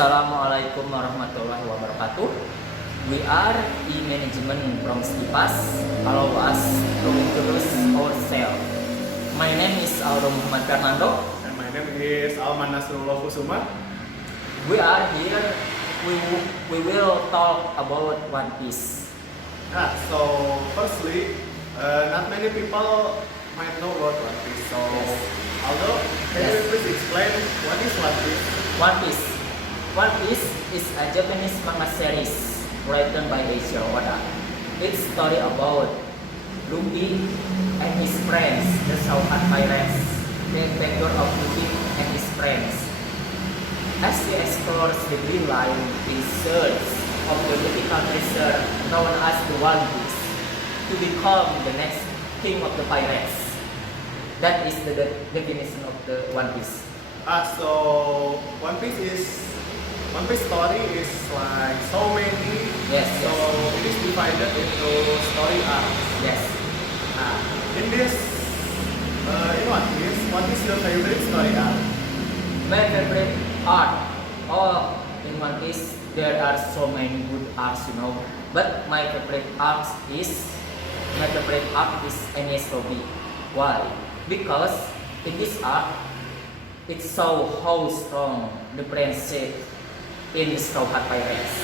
Assalamualaikum warahmatullahi wabarakatuh. We are e-management from Stipas. Allow us to introduce ourselves. My name is Aldo Muhammad Fernando. And my name is Alman Nasrullah Kusuma. We are here. We will talk about One Piece. So firstly, not many people might know about One Piece. So Aldo, can you please explain what is One Piece? One Piece. One Piece is a Japanese manga series written by Eiichiro Oda. It's story about Luffy and his friends, the Southern Pirates, the adventure of Luffy and his friends. As he explores the Green Line in search of the mythical treasure known as the One Piece to become the next king of the pirates. That is the definition of the One Piece. So One Piece story is like so many. Yes. So it is divided into story arcs. Yes. In One Piece, what is your favorite story arc? My favorite art. Oh, in One Piece there are so many good arts, But my favorite art is Enies Lobby. Why? Because in this art, it shows how strong the friendship in the Straw Hat Pirates.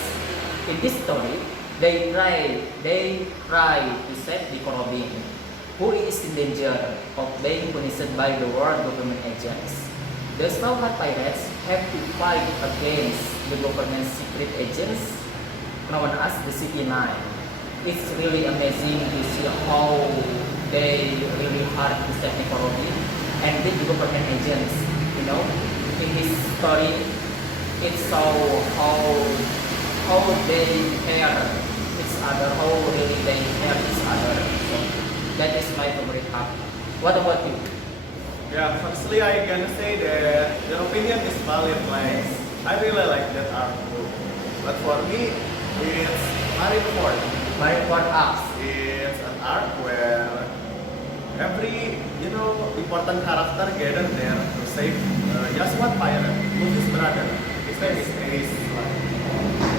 In this story, they try to save the Robin, who is in danger of being punished by the world government agents. The Straw Hat Pirates have to fight against the government secret agents known as the CP9. It's really amazing to see how they really hard to save Nico Robin and beat the government agents. In this story, it shows how they care each other, how really they care each other. So that is my favorite arc. What about you? Yeah, firstly I gonna say that your opinion is valid. Like I really like that arc too. But for me, it's Marineford. Marineford arcs. It's an arc where every important character gathered there to save just one pirate, Luffy's brother. His name is Ace.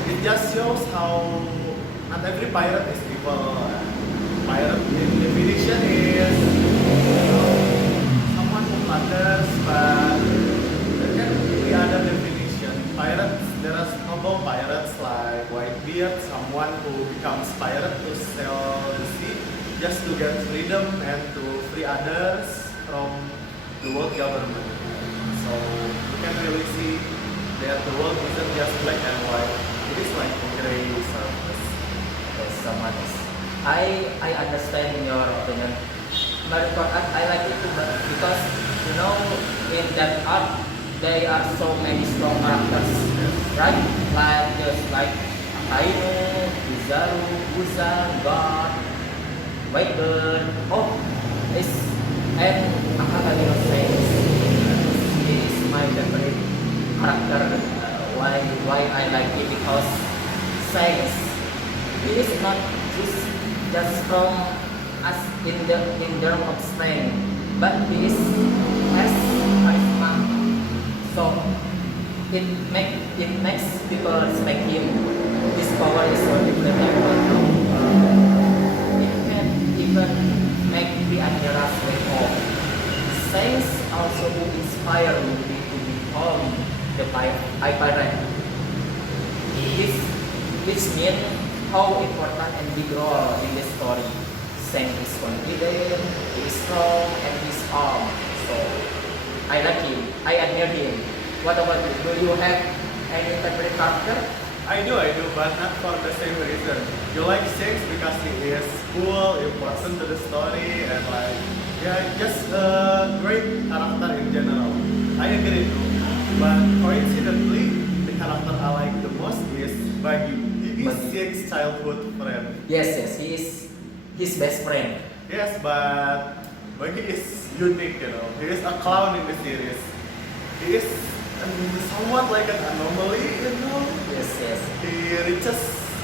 It just shows how not every pirate is evil. Pirate in definition is someone who plunders, but there can be other definition. Pirates, there are noble pirates like Whitebeard, someone who becomes pirate to sail the sea just to get freedom and to free others from the world government. So you can really see that the world isn't just black and white. It is like a gray surface. Yes, so much. I understand your opinion. Marineford arc, I like it too, because in that arc there are so many strong characters, right? Like Akainu, Kizaru, Uza, God, Whitebird, and Akagami no Saints. He is my favorite character. Why I like it? Because Saints, he is not just strong as in terms of strength, but he has charisma. So it makes people respect him. His power is so different it can even make the Admiras wake up. Saints also who inspire me to become the pirate. Which means how important and big role in the story. Saint is confident, he is strong, and he is armed. So I like him. I admire him. What about you? Do you have any favorite character? I do, but not for the same reason. You like Shanks because he is cool, important to the story, and just a great character in general. I agree too. But coincidentally, the character I like the most is Buggy. He is Shanks' childhood friend. Yes, he is his best friend. Yes, but Buggy is unique, He is a clown in the series. He is somewhat like an anomaly, Yes. He reaches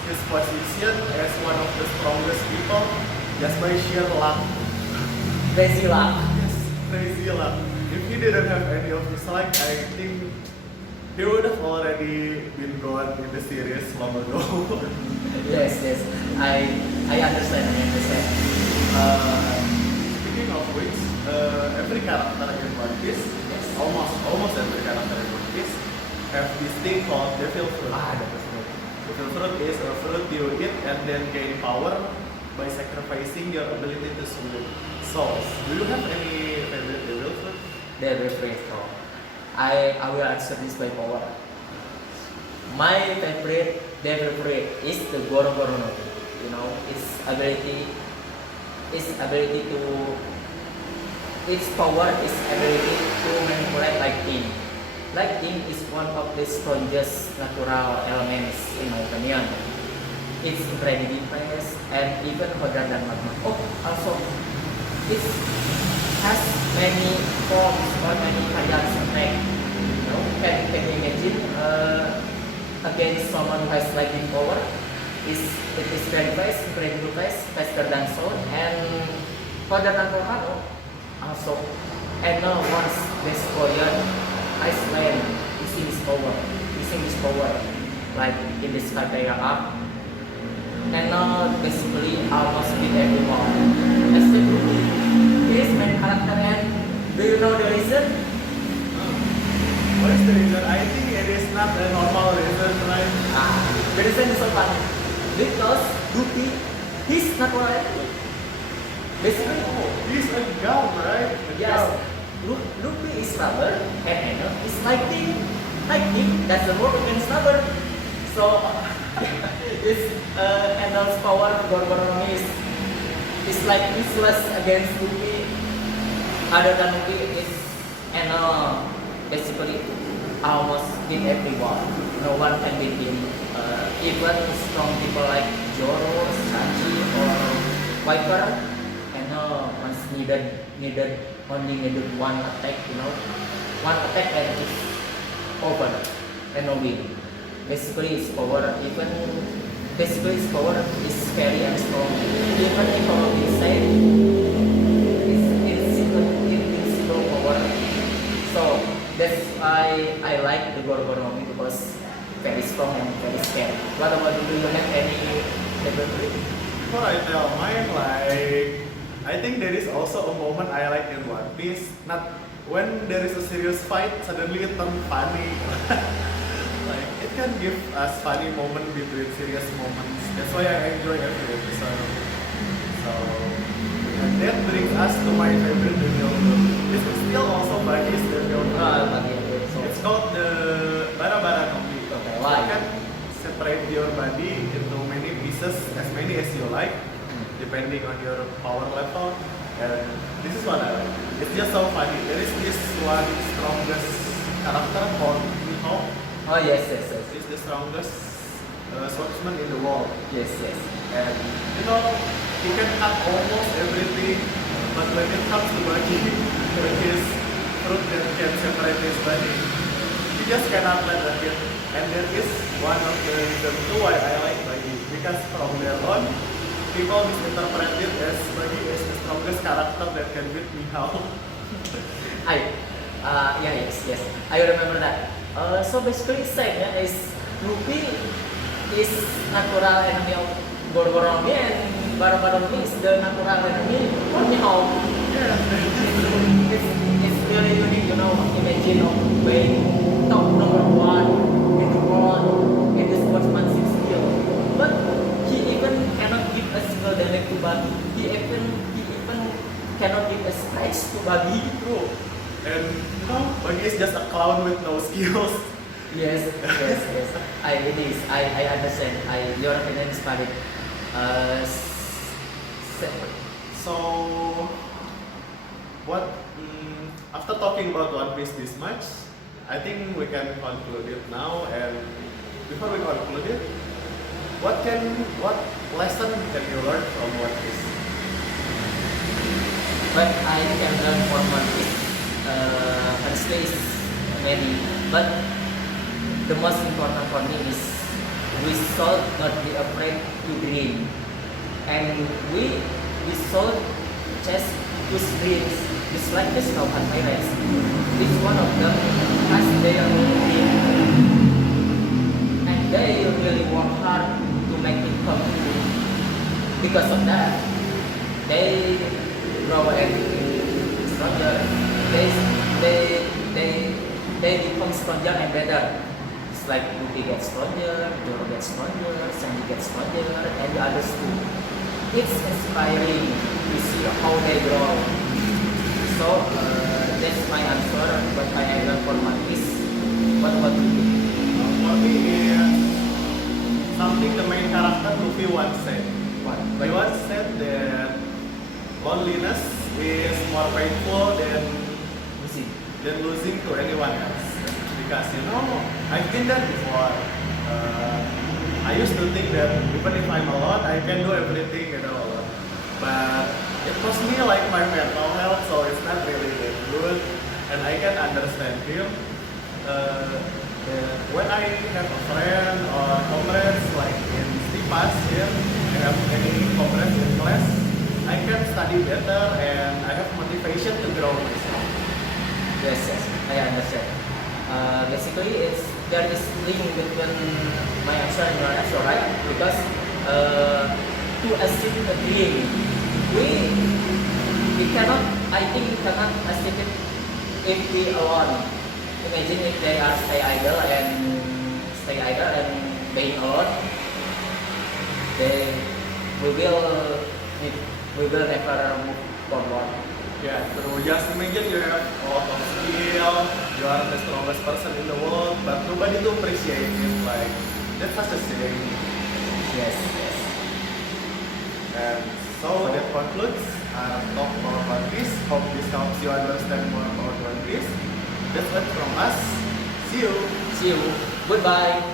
his position as one of the strongest people just by sheer luck. Crazy luck. Yes, crazy luck. If he didn't have any of his luck, I think he would have already already been gone in the series long ago. Yes, yes. I understand. I understand. Speaking of which, every character in One Piece, Yes. almost every character in One Piece have this thing called Devil Fruit. Devil Fruit is a fruit you eat and then gain power by sacrificing your ability to swim souls. Do you have any favorite Devil Fruit? They're very faithful. I will answer this by power. My favorite is the Goro Goro no Ki. You know, its power is ability to manipulate lightning. Lightning is one of the strongest natural elements in my opinion. It's incredibly fast and even hotter than magma. Oh, also it has many forms or many kinds of attack. You know, can you imagine against someone who has lightning power? It is very fast, incredibly fast, faster than sound, and hotter than volcano. Also, and once destroyed Iceland using this power, like in the Skypiea arc, and basically almost beat everyone. Except Ruby, he is main character, and do you know the reason? What is the reason? I think it is not a normal reason, right? The reason is so funny because Ruby, he's not one. Basically, He's a gum, right? A yes, gum. Luffy is rubber and Enel is lightning. Lightning doesn't work against rubber. So, it's Enel's power Gorgoronomi is like useless against Luffy. Other than Luffy is Enel basically almost beat everyone. No one can beat him. Even strong people like Zoro, Sanji, or Viper. Once only needed one attack, you know, one attack and it's over and no win. Basically, its power is scary and strong. Even if our inside it's invincible power. So that's why I like the Gorgoronomi because very strong and very scary. What about you? Do you have any favorite? Before I tell mine, I think there is also a moment I like in One Piece. Not when there is a serious fight, suddenly it turns funny. Like it can give us funny moment between serious moments. That's why I enjoy every episode. So, and that brings us to my favorite Devil Fruit. This is still also Buggy's Devil Fruit. It's called the Bara Bara no Mi. Okay, You why? can separate your body into many pieces, as many as you like, depending on your power level. And this is what I like. It's just so funny. There is this one strongest character called Mihawk. Oh yes, yes, yes, He's the strongest swordsman in the world. yes, yes. And you know, he can cut almost everything, but when it comes to Buggy, with his fruit that can separate his body, he just cannot let that hit. And that is one of the reasons too why I like Buggy. Because from there on, people misinterpret it as Buggy is the strongest character that can beat Mihawk. Yes. I remember that. So basically, saying is Luffy is natural enemy of Gorgoronomi and Barbaroni is the natural enemy of Mihawk. It's really unique, you know. Imagine of being top number one in the world in the sportsmanship skill, but he even cannot give a single damage to Buggy. He even cannot give a scratch to Buggy, bro. And you know, Buggy is just a clown with no skills. Yes. I understand. Your opinion is valid. So, what? After talking about One Piece this much, I think we can conclude it now. And before we conclude it, what lesson can you learn from One Piece? But I can learn from One Piece. Honestly, is many. But the most important for me is we should not be afraid to dream, and we should chase those dreams. Just like the Snow Pirates, each one of them has their own dream. because of that, they grow and stronger. They they they they become stronger and better. It's like Luffy gets stronger, Zoro gets stronger, Sanji gets stronger, and the others too. It's inspiring to see how they grow. So that's my answer. What I learned from One Piece. What about you? For me, is something the main character Luffy once said. What? He once said that loneliness is more painful Lucy. than losing to anyone else. Because I've been there before. I used to think that even if I'm alone, I can do everything alone. But it cost me like my mental health, so it's not really that good. And I can understand him. When I have a friend or comrades like in Stipas here, I have any comrades in class, I can study better and I have motivation to grow myself. Yes, I understand. Basically, there is link between my answer and your answer, right? Because to achieve a dream, we cannot. I think we cannot achieve it if we alone. Imagine if they are stay idle and being alone, they we will never move forward. Yeah, so just imagine you have a lot of skill, you are the strongest person in the world, but nobody to appreciate it. Like, that's such a shame. Yes. And so that concludes our talk about One Piece. Hope this helps you understand more about One Piece. That's it from us. See you. See you. Goodbye.